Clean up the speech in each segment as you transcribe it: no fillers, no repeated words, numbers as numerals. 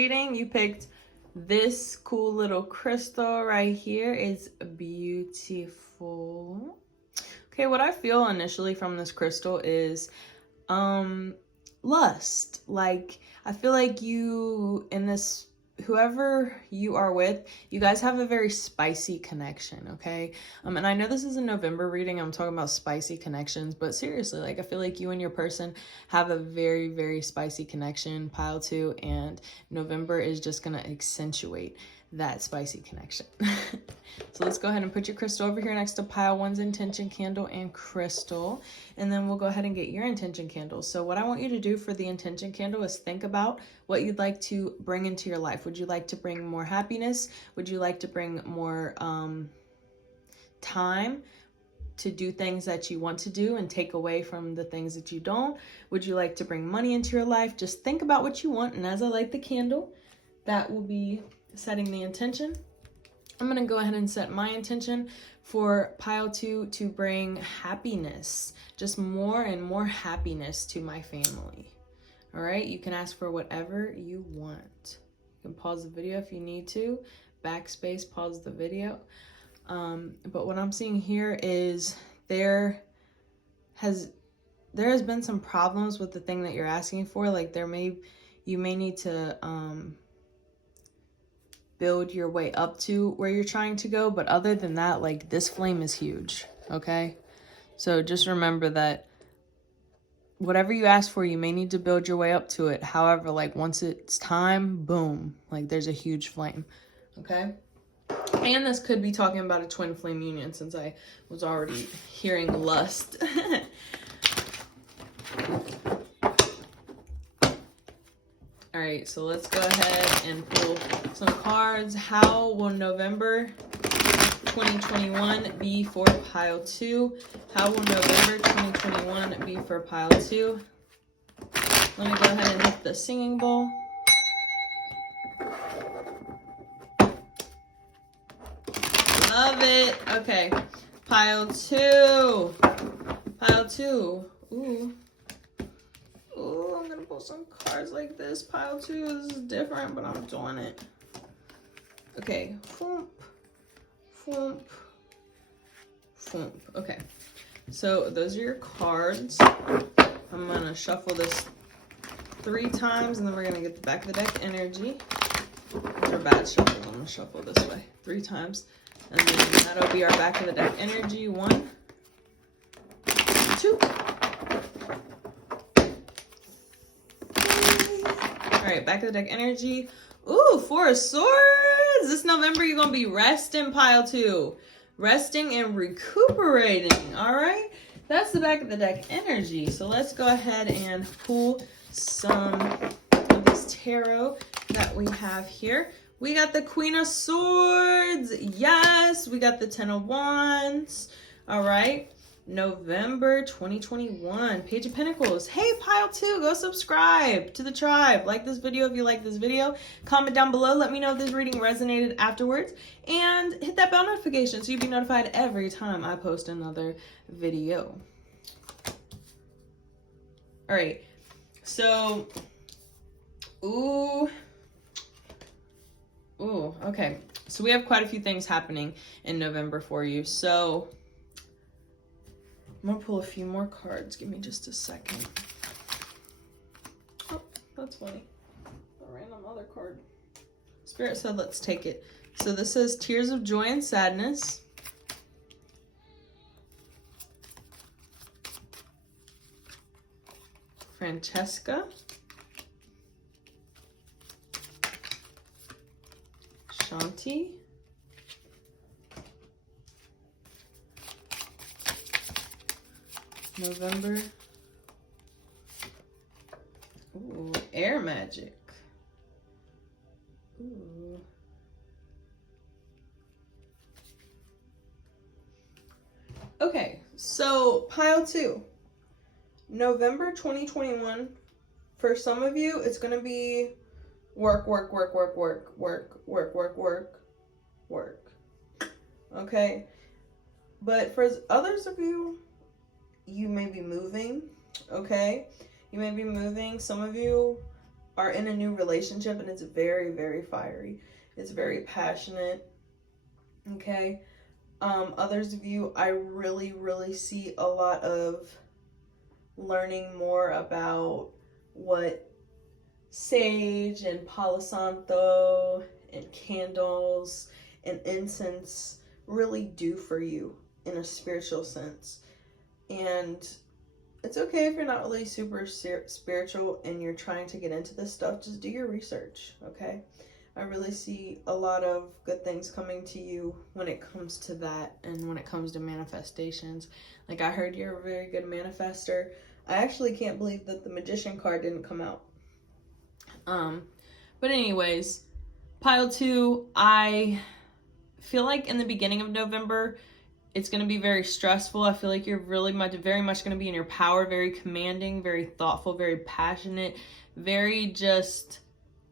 reading, you picked this cool little crystal right here. It's beautiful. Okay, what I feel initially from this crystal is lust. Like, I feel like you in this, whoever you are with, you guys have a very spicy connection, okay? And I know this is a November reading, I'm talking about spicy connections, but seriously, like, I feel like you and your person have a very, very spicy connection, pile 2, and November is just gonna accentuate that spicy connection. So let's go ahead and put your crystal over here next to pile 1's intention candle and crystal, and then we'll go ahead and get your intention candle. So what I want you to do for the intention candle is think about what you'd like to bring into your life. Would you like to bring more happiness? Would you like to bring more time to do things that you want to do and take away from the things that you don't? Would you like to bring money into your life? Just think about what you want, and as I light the candle, that will be setting the intention. I'm going to go ahead and set my intention for pile 2 to bring happiness, just more and more happiness to my family. All right, you can ask for whatever you want. You can pause the video if you need to, backspace, pause the video. But what I'm seeing here is there has been some problems with the thing that you're asking for. Like you may need to build your way up to where you're trying to go, but other than that, like, this flame is huge, okay? So just remember that whatever you ask for, you may need to build your way up to it. However, like, once it's time, boom, like, there's a huge flame, okay? And this could be talking about a twin flame union, since I was already hearing lust. All right, so let's go ahead and pull some cards. How will November 2021 be for pile 2? How will November 2021 be for pile 2? Let me go ahead and hit the singing bowl. Love it. Okay, pile 2. Pile 2. Ooh. Ooh, I'm gonna pull some cards like this. Pile 2, this is different, but I'm doing it. Okay, foomp, foomp, foomp. Okay, so those are your cards. I'm gonna shuffle this 3 times, and then we're gonna get the back of the deck energy. These are bad shuffles. I'm gonna shuffle this way 3 times, and then that'll be our back of the deck energy. 1, 2. All right, back of the deck energy. Ooh, 4 of Swords. This November, you're going to be resting, pile 2. Resting and recuperating, all right? That's the back of the deck energy. So let's go ahead and pull some of this tarot that we have here. We got the Queen of Swords. Yes, we got the 10 of Wands. All right. November 2021, Page of Pentacles. Hey, pile 2, go subscribe to the tribe. Like this video if you like this video. Comment down below. Let me know if this reading resonated afterwards. And hit that bell notification so you'll be notified every time I post another video. All right. So, okay. So we have quite a few things happening in November for you. So I'm gonna pull a few more cards. Give me just a second. Oh, that's funny. A random other card. Spirit said, let's take it. So this says Tears of Joy and Sadness. Francesca. Shanti. November. Ooh, Air Magic. Ooh. Okay, so pile 2. November 2021. For some of you, it's going to be work. Okay? But for others of you, you may be moving, okay? You may be moving. Some of you are in a new relationship, and it's very, very fiery. It's very passionate. Okay. Others of you, I really, really see a lot of learning more about what sage and palo santo and candles and incense really do for you in a spiritual sense. And it's okay if you're not really super spiritual and you're trying to get into this stuff. Just do your research, okay? I really see a lot of good things coming to you when it comes to that, and when it comes to manifestations. Like, I heard you're a very good manifester. I actually can't believe that the Magician card didn't come out. But anyways, pile 2, I feel like in the beginning of November, it's going to be very stressful. I feel like you're very much going to be in your power, very commanding, very thoughtful, very passionate, very just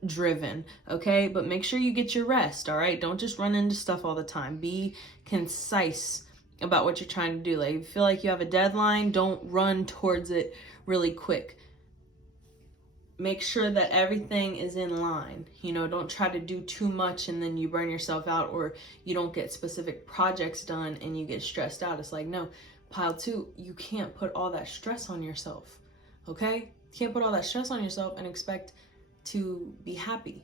driven, okay? But make sure you get your rest, all right? Don't just run into stuff all the time. Be concise about what you're trying to do. Like, if you feel like you have a deadline, don't run towards it really quick. Make sure that everything is in line. You know, don't try to do too much and then you burn yourself out, or you don't get specific projects done and you get stressed out. It's like, no, pile 2, you can't put all that stress on yourself, okay? You can't put all that stress on yourself and expect to be happy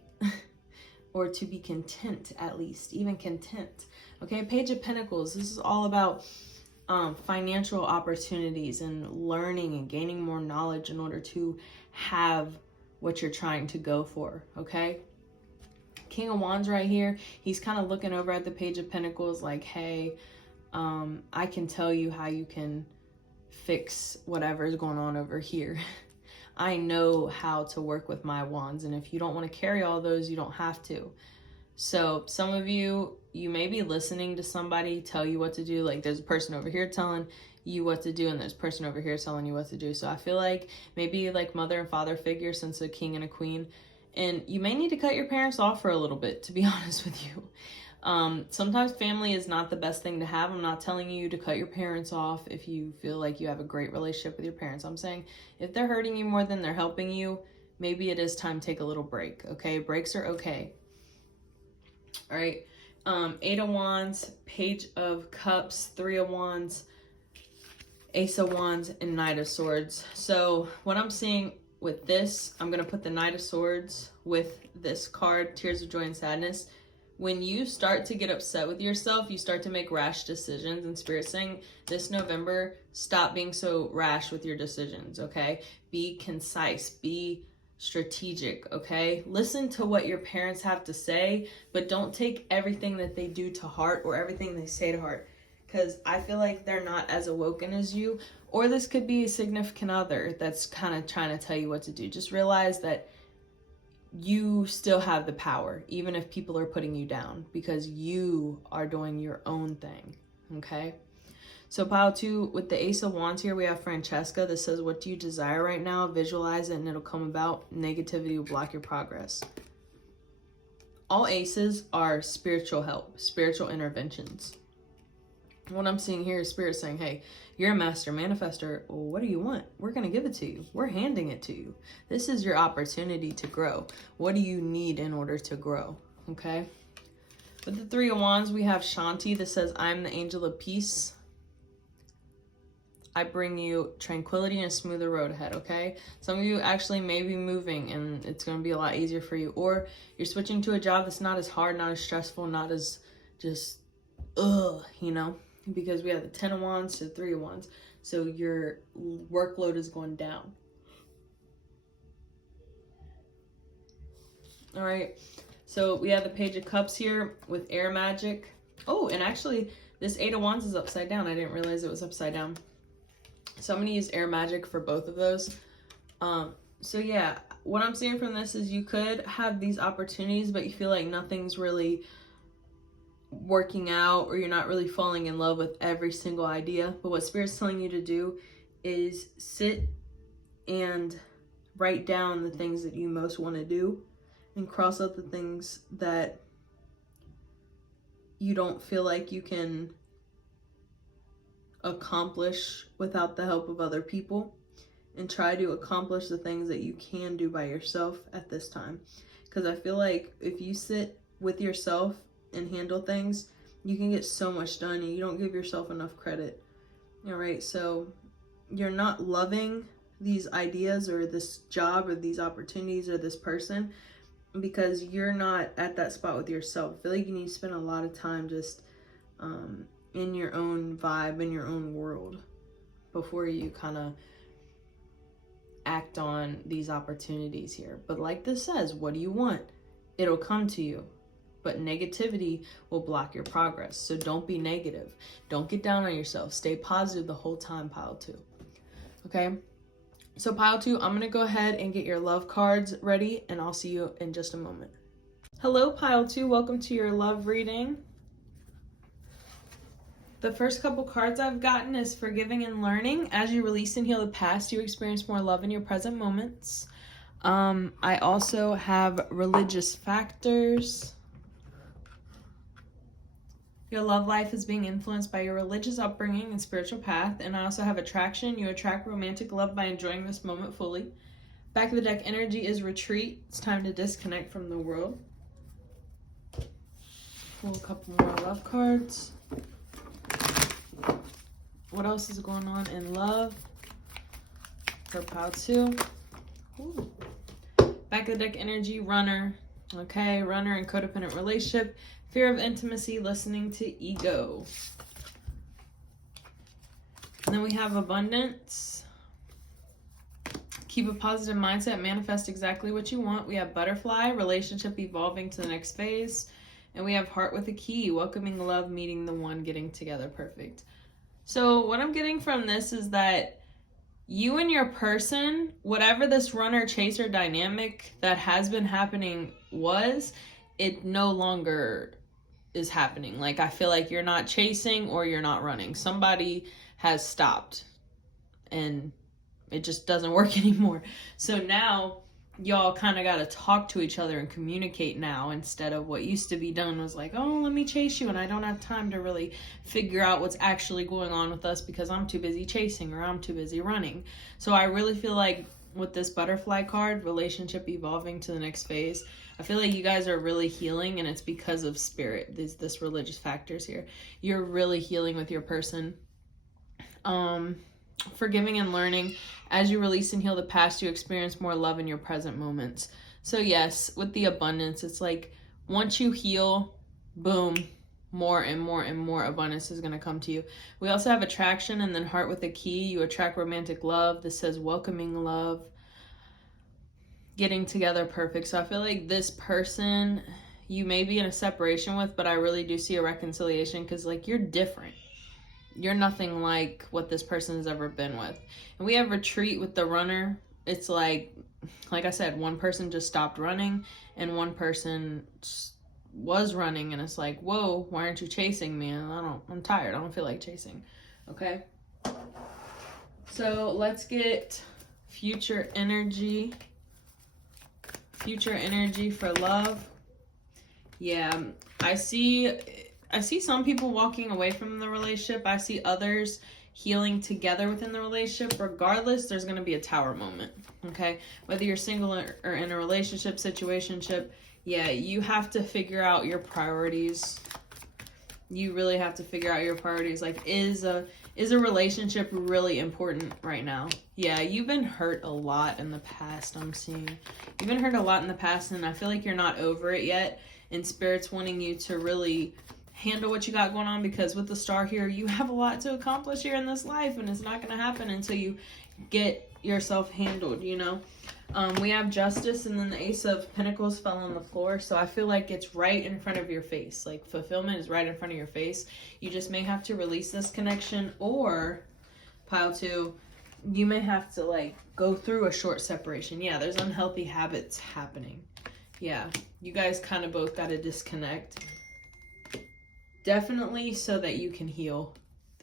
or to be content, at least, even content, okay? Page of Pentacles, this is all about financial opportunities and learning and gaining more knowledge in order to have what you're trying to go for, okay? King of Wands right here, he's kind of looking over at the Page of Pentacles like, hey, I can tell you how you can fix whatever's going on over here. I know how to work with my wands, and if you don't want to carry all those, you don't have to. So some of you, you may be listening to somebody tell you what to do. Like, there's a person over here telling you what to do, and there's a person over here telling you what to do. So I feel like maybe like mother and father figure, since a king and a queen, and you may need to cut your parents off for a little bit, to be honest with you. Sometimes family is not the best thing to have. I'm not telling you to cut your parents off if you feel like you have a great relationship with your parents. I'm saying if they're hurting you more than they're helping you, maybe it is time to take a little break, okay? Breaks are okay. All right. 8 of Wands, Page of Cups, 3 of Wands, Ace of Wands, and Knight of Swords. So what I'm seeing with this, I'm going to put the Knight of Swords with this card, Tears of Joy and Sadness. When you start to get upset with yourself, you start to make rash decisions, and Spirit's saying this November, stop being so rash with your decisions, okay? Be concise, be strategic, okay? Listen to what your parents have to say, but don't take everything that they do to heart or everything they say to heart, because I feel like they're not as awoken as you, or this could be a significant other that's kind of trying to tell you what to do. Just realize that you still have the power, even if people are putting you down, because you are doing your own thing, okay? So pile 2, with the Ace of Wands here, we have Francesca. This says, what do you desire right now? Visualize it and it'll come about. Negativity will block your progress. All aces are spiritual help, spiritual interventions. What I'm seeing here is Spirit saying, hey, you're a master manifester. Well, what do you want? We're going to give it to you. We're handing it to you. This is your opportunity to grow. What do you need in order to grow? Okay. With the 3 of Wands, we have Shanti. This says, I'm the angel of peace. I bring you tranquility and a smoother road ahead, okay? Some of you actually may be moving and it's going to be a lot easier for you. Or you're switching to a job that's not as hard, not as stressful, not as just, you know? Because we have the 10 of Wands to the 3 of Wands. So your workload is going down. All right. So we have the Page of Cups here with air magic. Oh, and actually this 8 of Wands is upside down. I didn't realize it was upside down. So I'm going to use air magic for both of those. So yeah, what I'm seeing from this is you could have these opportunities, but you feel like nothing's really working out, or you're not really falling in love with every single idea. But what Spirit's telling you to do is sit and write down the things that you most want to do and cross out the things that you don't feel like you can accomplish without the help of other people. and try to accomplish the things that you can do by yourself at this time. Because I feel like if you sit with yourself and handle things, you can get so much done, and you don't give yourself enough credit. All right, so you're not loving these ideas or this job or these opportunities or this person because you're not at that spot with yourself. I feel like you need to spend a lot of time just in your own vibe, in your own world, before you kind of act on these opportunities here. But like this says, what do you want? It'll come to you. But negativity will block your progress. So don't be negative. Don't get down on yourself. Stay positive the whole time, pile 2. Okay? So pile 2, I'm going to go ahead and get your love cards ready, and I'll see you in just a moment. Hello, pile 2. Welcome to your love reading. The first couple cards I've gotten is forgiving and learning. As you release and heal the past, you experience more love in your present moments. I also have religious factors. Your love life is being influenced by your religious upbringing and spiritual path. And I also have attraction. You attract romantic love by enjoying this moment fully. Back of the deck energy is retreat. It's time to disconnect from the world. Pull a couple more love cards. What else is going on in love for pile 2? Ooh. Back of the deck energy, runner. Okay, runner and codependent relationship. Fear of intimacy, listening to ego. And then we have abundance. Keep a positive mindset, manifest exactly what you want. We have butterfly, relationship evolving to the next phase. And we have heart with a key, welcoming love, meeting the one, getting together, perfect. So what I'm getting from this is that you and your person, whatever this runner chaser dynamic that has been happening was, it no longer is happening. Like, I feel like you're not chasing or you're not running. Somebody has stopped and it just doesn't work anymore. So now y'all kind of got to talk to each other and communicate now, instead of what used to be done was like, oh, let me chase you and I don't have time to really figure out what's actually going on with us because I'm too busy chasing or I'm too busy running. So I really feel like with this butterfly card, relationship evolving to the next phase, I feel like you guys are really healing, and it's because of spirit, this religious factors here. You're really healing with your person. Forgiving and learning. As you release and heal the past, you experience more love in your present moments. So yes, with the abundance, it's like once you heal, boom, more and more and more abundance is going to come to you. We also have attraction, and then heart with a key. You attract romantic love. This says welcoming love. Getting together, perfect. So I feel like this person you may be in a separation with, but I really do see a reconciliation, because like you're different. You're nothing like what this person has ever been with. And we have retreat with the runner. It's like I said, one person just stopped running and one person was running, and it's like, whoa, why aren't you chasing me? And I'm tired. I don't feel like chasing. Okay. So let's get future energy. Future energy for love. Yeah, I see some people walking away from the relationship. I see others healing together within the relationship. Regardless, there's going to be a tower moment, okay? Whether you're single or in a relationship, situationship, yeah, you have to figure out your priorities. You really have to figure out your priorities. Like, is a relationship really important right now? Yeah, you've been hurt a lot in the past, I'm seeing. You've been hurt a lot in the past, and I feel like you're not over it yet. And Spirit's wanting you to really handle what you got going on, because with the star here, you have a lot to accomplish here in this life, and it's not going to happen until you get yourself handled, you know? We have justice, and then the Ace of Pentacles fell on the floor. So I feel like it's right in front of your face. Like, fulfillment is right in front of your face. You just may have to release this connection, or pile 2, you may have to like go through a short separation. Yeah, there's unhealthy habits happening. Yeah, you guys kind of both got to disconnect. Definitely so that you can heal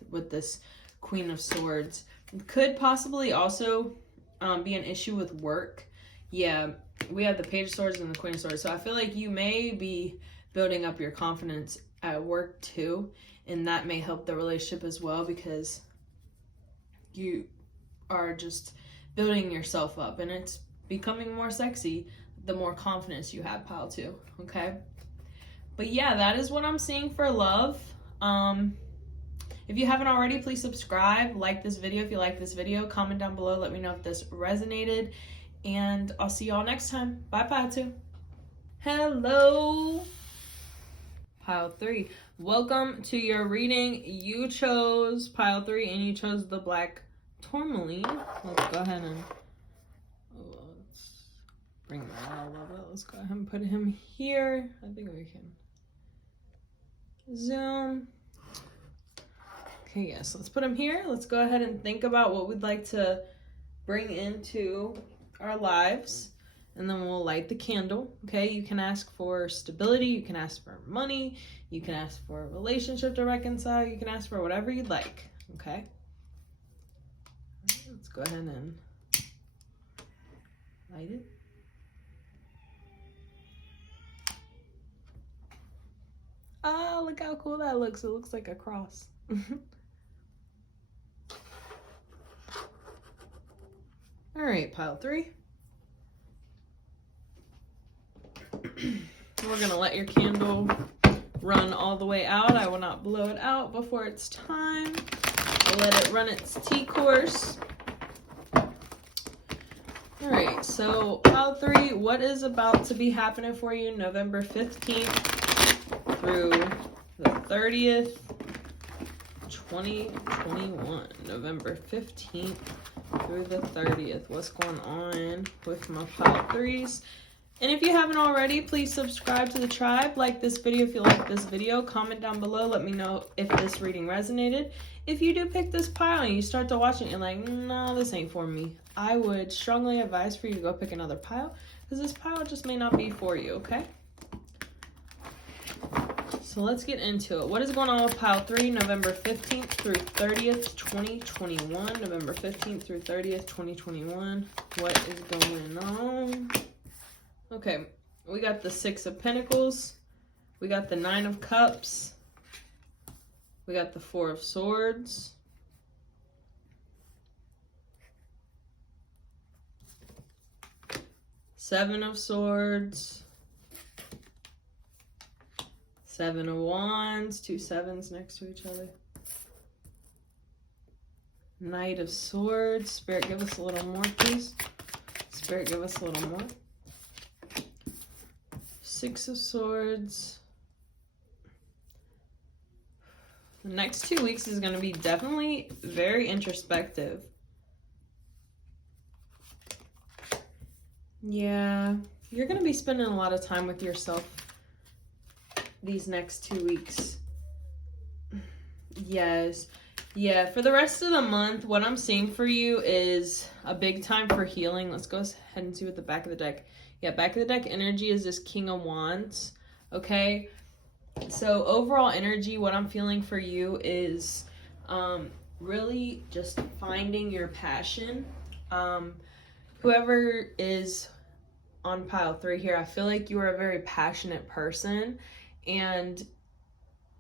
with this Queen of Swords. Could possibly also be an issue with work. Yeah, we have the Page of Swords and the Queen of Swords. So I feel like you may be building up your confidence at work too. And that may help the relationship as well, because you are just building yourself up, and it's becoming more sexy the more confidence you have, pile 2, okay? But yeah, that is what I'm seeing for love. If you haven't already, please subscribe, like this video if you like this video, comment down below, let me know if this resonated, and I'll see y'all next time. Bye, pile 2. Hello, pile 3. Welcome to your reading. You chose pile 3 and you chose the black tourmaline. Let's go ahead and let's bring that out a little bit. Let's go ahead and put him here. I think we can zoom. Okay, yes, let's put him here. Let's go ahead and think about what we'd like to bring into our lives, and then we'll light the candle. Okay, you can ask for stability, you can ask for money, you can ask for a relationship to reconcile, you can ask for whatever you'd like. Okay, let's go ahead and light it. Oh, look how cool that looks. It looks like a cross. All right, pile 3. We're gonna let your candle run all the way out. I will not blow it out before it's time. I'll let it run its T course. All right, so pile 3, what is about to be happening for you November 15th through the 30th, 2021. November 15th through the 30th. What's going on with my pile 3s? And if you haven't already, please subscribe to the tribe, like this video if you like this video, comment down below, let me know if this reading resonated. If you do pick this pile and you start to watch it and you're like, no, this ain't for me, I would strongly advise for you to go pick another pile, because this pile just may not be for you, okay? So let's get into it. What is going on with pile 3, November 15th through 30th, 2021? November 15th through 30th, 2021. What is going on? Okay, we got the 6 of Pentacles, we got the 9 of Cups, we got the 4 of Swords, Seven of Swords, 7 of Wands, 2 sevens next to each other, Knight of Swords. Spirit, give us a little more, please. Spirit, give us a little more. 6 of Swords. The next 2 weeks is going to be definitely very introspective. Yeah, you're going to be spending a lot of time with yourself these next 2 weeks. Yes. Yeah, for the rest of the month, what I'm seeing for you is a big time for healing. Let's go ahead and see what the back of the deck. Yeah, back of the deck energy is this King of Wands, okay? So overall energy, what I'm feeling for you is really just finding your passion. Whoever is on pile 3 here, I feel like you are a very passionate person and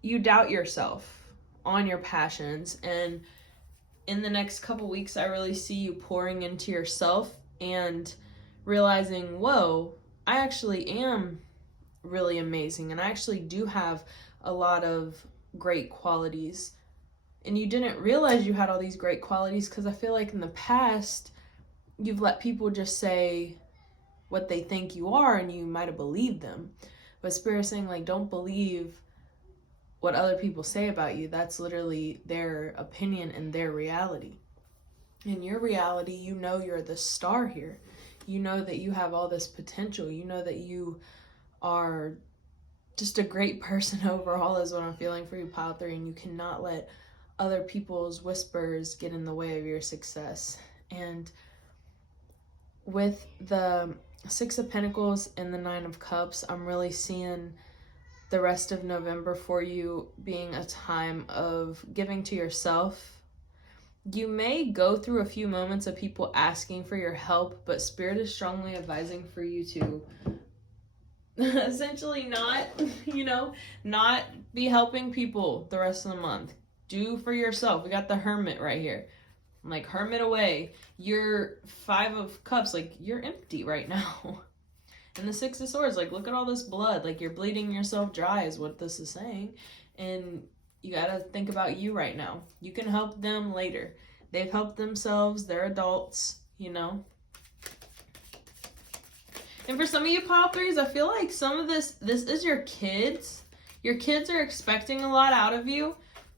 you doubt yourself on your passions. And in the next couple weeks, I really see you pouring into yourself and realizing, whoa, I actually am really amazing and I actually do have a lot of great qualities. And you didn't realize you had all these great qualities because I feel like in the past you've let people just say what they think you are and you might have believed them. But Spirit's saying, like, don't believe what other people say about you. That's literally their opinion and their reality. In your reality, you know you're the star here. You know that you have all this potential. You know that you are just a great person overall is what I'm feeling for you, pile 3. And you cannot let other people's whispers get in the way of your success. And with the 6 of Pentacles and the 9 of Cups, I'm really seeing the rest of November for you being a time of giving to yourself. You may go through a few moments of people asking for your help, but Spirit is strongly advising for you to essentially not, not be helping people the rest of the month. Do for yourself. We got the Hermit right here. Like, hermit away. You're 5 of Cups, like, you're empty right now. And the 6 of Swords, like, look at all this blood. Like, you're bleeding yourself dry is what this is saying. And you gotta think about you right now. You can help them later. They've helped themselves. They're adults, you know. And for some of you pile 3s, I feel like some of this is your kids. Your kids are expecting a lot out of you.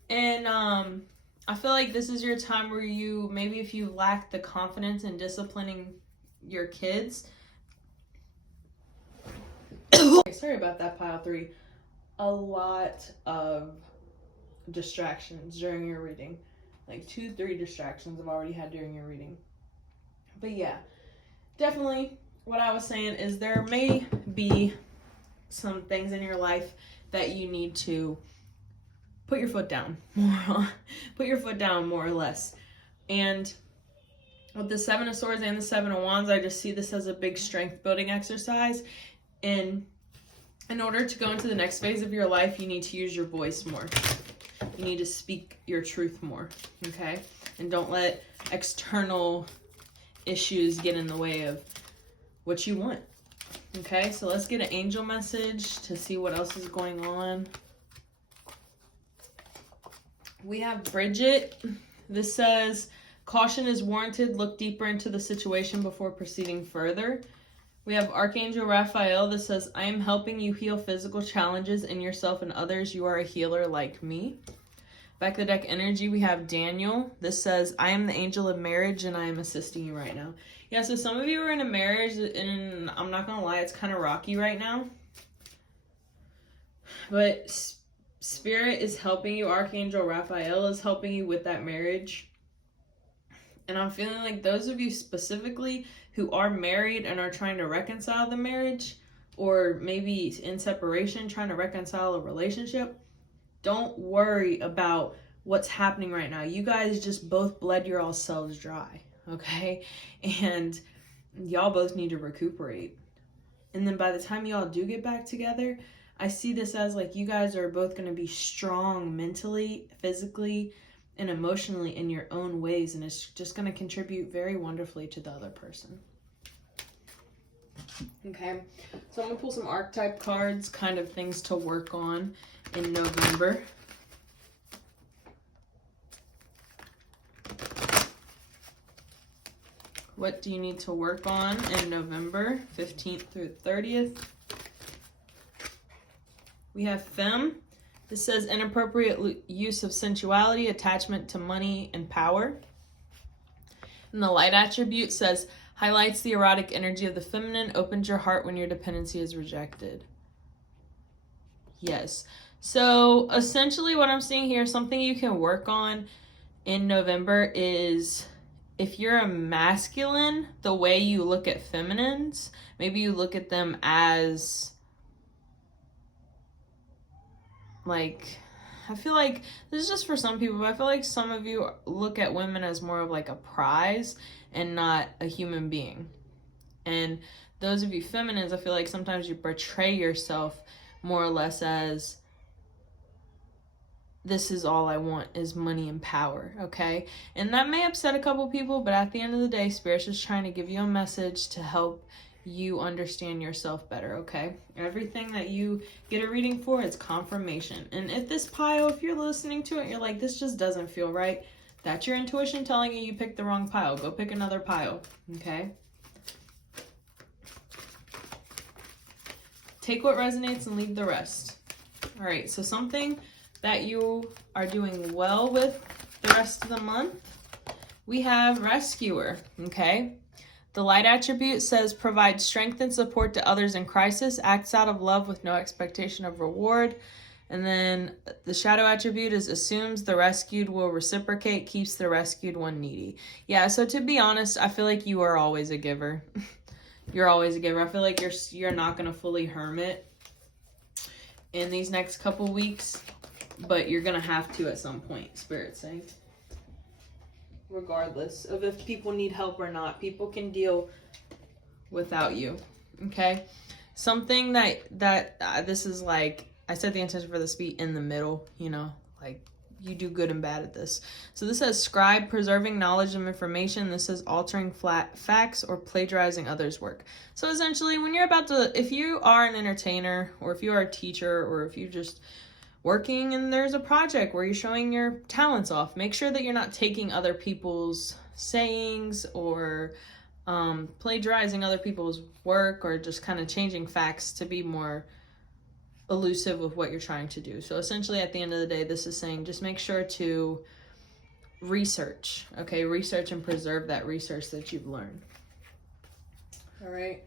And I feel like this is your time where you, maybe if you lack the confidence in disciplining your kids. Sorry about that, pile 3. A lot of distractions during your reading. Like 2-3 distractions I've already had during your reading. But yeah, definitely what I was saying is there may be some things in your life that you need to put your foot down. Put your foot down more or less. And with the 7 of Swords and the 7 of Wands, I just see this as a big strength building exercise. And in order to go into the next phase of your life, you need to use your voice more. You need to speak your truth more, okay? And don't let external issues get in the way of what you want, okay? So let's get an angel message to see what else is going on. We have Bridget. This says, caution is warranted. Look deeper into the situation before proceeding further. We have Archangel Raphael. This says, I am helping you heal physical challenges in yourself and others. You are a healer like me. Back of the deck energy, we have Daniel. This says, I am the angel of marriage and I am assisting you right now. Yeah, so some of you are in a marriage and I'm not going to lie, it's kind of rocky right now. But Spirit is helping you. Archangel Raphael is helping you with that marriage. And I'm feeling like those of you specifically who are married and are trying to reconcile the marriage, or maybe in separation trying to reconcile a relationship, don't worry about what's happening right now. You guys just both bled your all selves dry, okay? And y'all both need to recuperate. And then by the time y'all do get back together, I see this as like you guys are both going to be strong mentally, physically, and emotionally in your own ways. And it's just going to contribute very wonderfully to the other person. Okay, so I'm going to pull some archetype cards, kind of things to work on in November. What do you need to work on in November 15th through 30th? We have Femme. This says inappropriate use of sensuality, attachment to money, and power. And the light attribute says highlights the erotic energy of the feminine, opens your heart when your dependency is rejected. Yes. So essentially what I'm seeing here, something you can work on in November is if you're a masculine, the way you look at feminines, maybe you look at them as like, I feel like this is just for some people, but I feel like some of you look at women as more of like a prize and not a human being. And those of you feminines, I feel like sometimes you portray yourself more or less as, this is all I want is money and power, okay? And that may upset a couple people, but at the end of the day, Spirit's just trying to give you a message to help you understand yourself better, okay? Everything that you get a reading for, it's confirmation. And if this pile, if you're listening to it, you're like, this just doesn't feel right, that's your intuition telling you picked the wrong pile. Go pick another pile, okay? Take what resonates and leave the rest. All right, so something that you are doing well with the rest of the month, we have Rescuer, okay? The light attribute says provide strength and support to others in crisis, acts out of love with no expectation of reward. And then the shadow attribute is assumes the rescued will reciprocate, keeps the rescued one needy. Yeah, so to be honest, I feel like you are always a giver. You're always a giver. I feel like you're not going to fully hermit in these next couple weeks, but you're going to have to at some point, Spirit's saying. Regardless of if people need help or not, people can deal without you, okay? Something that this is like, I said the intention for this to be in the middle, you know, like you do good and bad at this. So this says scribe, preserving knowledge and information. This says altering flat facts or plagiarizing others' work. So essentially, when you're about to, if you are an entertainer, or if you are a teacher, or if you just working and there's a project where you're showing your talents off, make sure that you're not taking other people's sayings or plagiarizing other people's work, or just kind of changing facts to be more elusive with what you're trying to do. So essentially, at the end of the day, this is saying just make sure to research, okay? Research and preserve that research that you've learned. All right,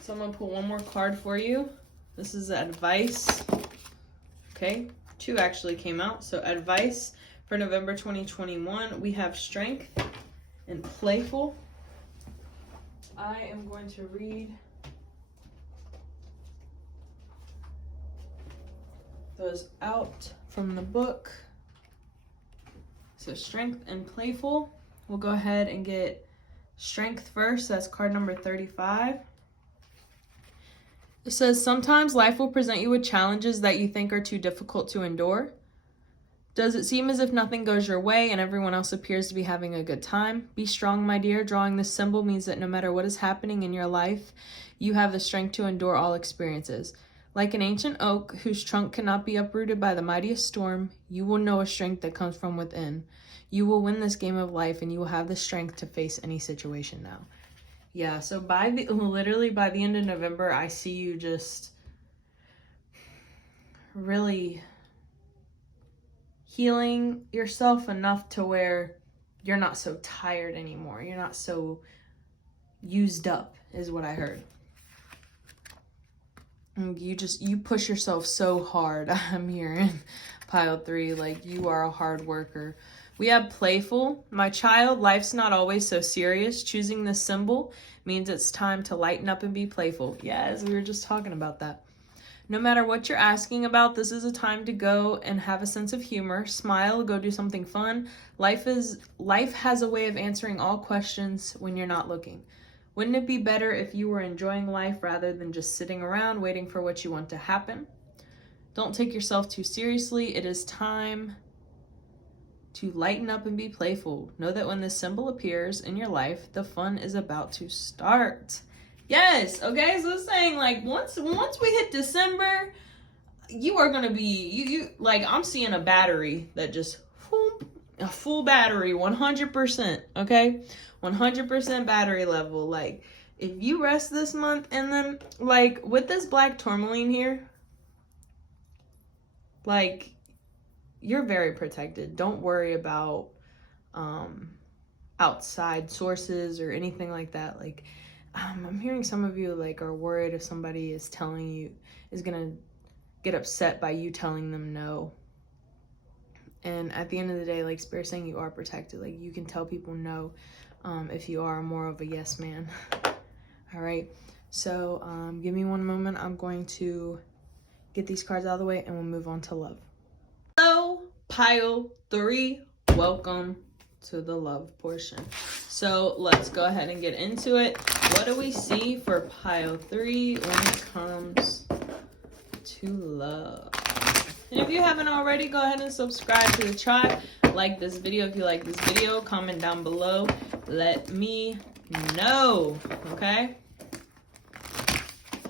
so I'm gonna pull one more card for you. This is advice. Okay, 2 actually came out. So advice for November 2021, we have strength and playful. I am going to read those out from the book. So strength and playful. We'll go ahead and get strength first. That's card number 35. It says, sometimes life will present you with challenges that you think are too difficult to endure. Does it seem as if nothing goes your way and everyone else appears to be having a good time? Be strong, my dear. Drawing this symbol means that no matter what is happening in your life, you have the strength to endure all experiences. Like an ancient oak whose trunk cannot be uprooted by the mightiest storm, you will know a strength that comes from within. You will win this game of life, and you will have the strength to face any situation now. Yeah, so literally by the end of November, I see you just really healing yourself enough to where you're not so tired anymore. You're not so used up, is what I heard. You push yourself so hard. I'm hearing pile 3, like you are a hard worker. We have playful. My child, life's not always so serious. Choosing this symbol means it's time to lighten up and be playful. Yes, we were just talking about that. No matter what you're asking about, this is a time to go and have a sense of humor. Smile, go do something fun. Life has a way of answering all questions when you're not looking. Wouldn't it be better if you were enjoying life rather than just sitting around waiting for what you want to happen? Don't take yourself too seriously. It is time to lighten up and be playful. Know that when this symbol appears in your life, the fun is about to start. Yes, okay, so it's saying like once we hit December, you are gonna be you like I'm seeing a battery that just a full battery, 100%, okay? 100% battery level. Like if you rest this month, and then like with this black tourmaline here, like you're very protected. Don't worry about outside sources or anything like that. Like I'm hearing some of you like are worried if somebody is telling you, is gonna get upset by you telling them no. And at the end of the day, like Spirit's saying, you are protected. Like you can tell people no if you are more of a yes man. All right, so give me one moment. I'm going to get these cards out of the way and we'll move on to love. Hello, pile 3. Welcome to the love portion. So let's go ahead and get into it. What do we see for pile 3 when it comes to love? And if you haven't already, go ahead and subscribe to the tribe. Like this video if you like this video. Comment down below. Let me know, okay?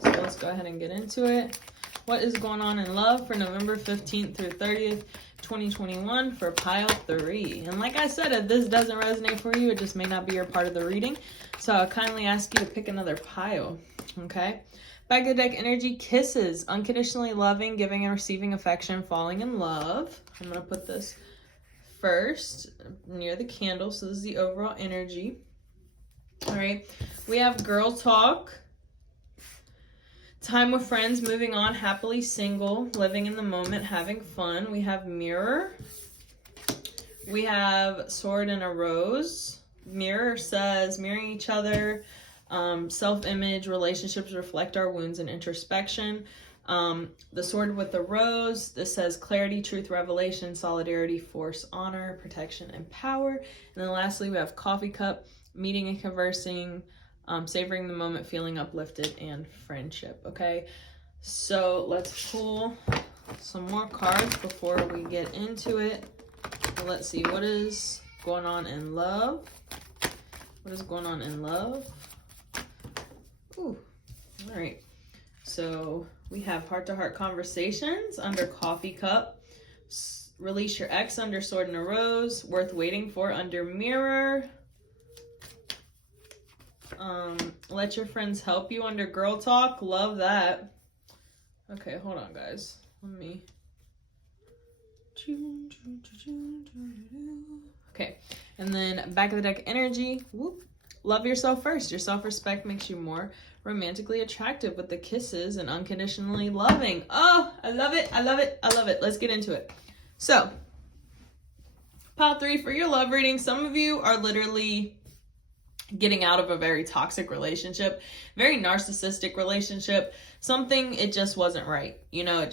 So let's go ahead and get into it. What is going on in love for November 15th through 30th, 2021 for pile 3? And like I said, if this doesn't resonate for you, it just may not be your part of the reading. So I kindly ask you to pick another pile, okay? Back of the deck energy, kisses, unconditionally loving, giving and receiving affection, falling in love. I'm going to put this first near the candle. So this is the overall energy. All right. We have girl talk, time with friends, moving on, happily single, living in the moment, having fun. We have mirror. We have sword and a rose. Mirror says mirroring each other. Self-image, relationships reflect our wounds and introspection. The sword with the rose, this says clarity, truth, revelation, solidarity, force, honor, protection, and power. And then lastly, we have coffee cup, meeting and conversing, savoring the moment, feeling uplifted, and friendship. Okay, so let's pull some more cards before we get into it. Let's see, what is going on in love? What is going on in love? Ooh, all right. So we have heart-to-heart conversations under coffee cup. Release your ex under sword and a rose. Worth waiting for under mirror. Let your friends help you under girl talk. Love that. Okay, hold on, guys. Let me... Okay, and then back of the deck energy. Whoop. Love yourself first. Your self-respect makes you more romantically attractive with the kisses and unconditionally loving. Oh, I love it. I love it. I love it. Let's get into it. So, pile 3 for your love reading. Some of you are literally getting out of a very toxic relationship, very narcissistic relationship. Something, it just wasn't right. You know,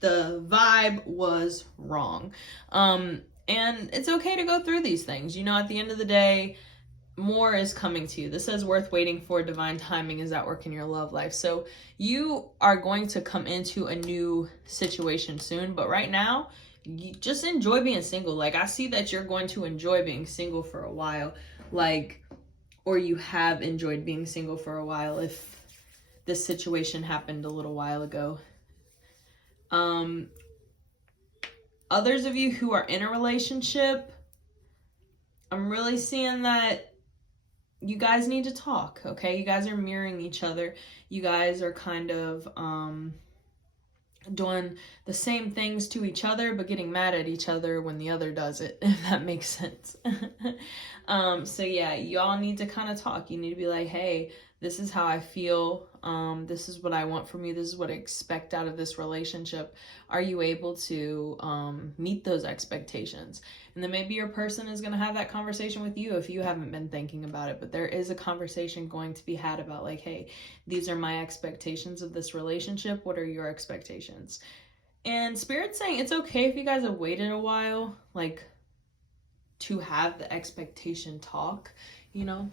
the vibe was wrong. And it's okay to go through these things. You know, at the end of the day, more is coming to you. This says worth waiting for. Divine timing is at work in your love life. So you are going to come into a new situation soon. But right now, you just enjoy being single. Like, I see that you're going to enjoy being single for a while. Like, or you have enjoyed being single for a while if this situation happened a little while ago. Others of you who are in a relationship, I'm really seeing that you guys need to talk, okay? You guys are mirroring each other. You guys are kind of doing the same things to each other, but getting mad at each other when the other does it, if that makes sense. So yeah, y'all need to kind of talk. You need to be like, hey, this is how I feel. This is what I want from you. This is what I expect out of this relationship. Are you able to meet those expectations? And then maybe your person is going to have that conversation with you if you haven't been thinking about it. But there is a conversation going to be had about like, hey, these are my expectations of this relationship. What are your expectations? And Spirit's saying it's okay if you guys have waited a while, like, to have the expectation talk, you know?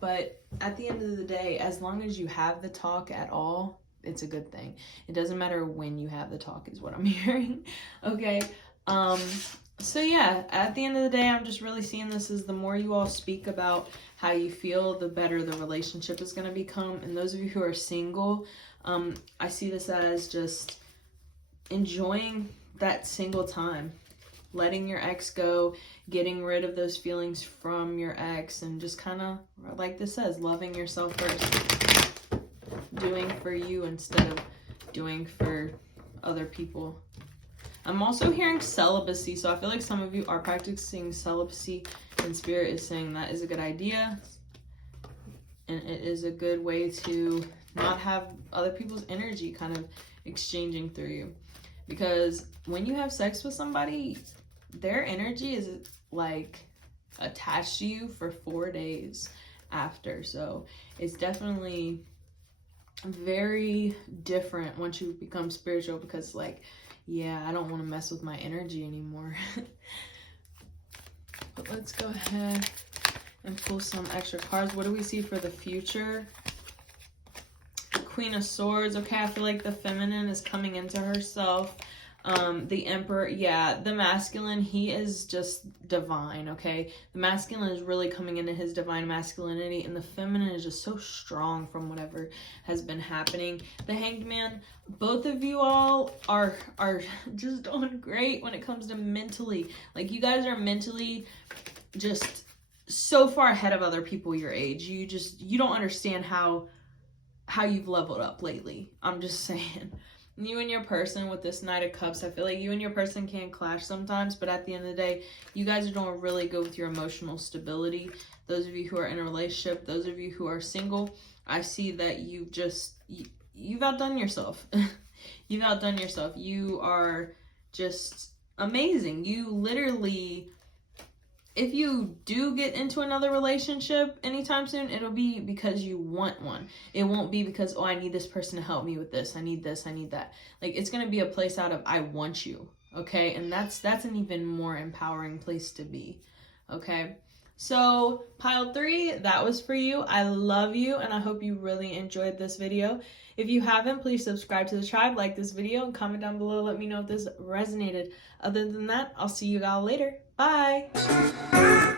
But at the end of the day, as long as you have the talk at all, it's a good thing. It doesn't matter when you have the talk is what I'm hearing. Okay. So yeah, at the end of the day, I'm just really seeing this as the more you all speak about how you feel, the better the relationship is going to become. And those of you who are single, I see this as just enjoying that single time. Letting your ex go, getting rid of those feelings from your ex, and just kind of, like this says, loving yourself first. Doing for you instead of doing for other people. I'm also hearing celibacy, so I feel like some of you are practicing celibacy, and Spirit is saying that is a good idea. And it is a good way to not have other people's energy kind of exchanging through you. Because when you have sex with somebody, their energy is like attached to you for 4 days after. So it's definitely very different once you become spiritual, because like, yeah, I don't want to mess with my energy anymore. But let's go ahead and pull some extra cards. What do we see for the future? Queen of Swords. Okay, I feel like the feminine is coming into herself. The Emperor, yeah, the masculine, he is just divine, okay? The masculine is really coming into his divine masculinity, and the feminine is just so strong from whatever has been happening. The Hanged Man, both of you all are just doing great when it comes to mentally. Like, you guys are mentally just so far ahead of other people your age. You don't understand how you've leveled up lately. I'm just saying. You and your person with this Knight of Cups, I feel like you and your person can clash sometimes, but at the end of the day, you guys are doing really good with your emotional stability. Those of you who are in a relationship, those of you who are single, I see that you've outdone yourself. You've outdone yourself. You are just amazing. You literally, if you do get into another relationship anytime soon, it'll be because you want one. It won't be because, oh, I need this person to help me with this. I need this. I need that. Like, it's going to be a place out of, I want you. Okay. And that's an even more empowering place to be. Okay. So pile 3, that was for you. I love you, and I hope you really enjoyed this video. If you haven't, please subscribe to the tribe, like this video, and comment down below. Let me know if this resonated. Other than that, I'll see you all later. Bye.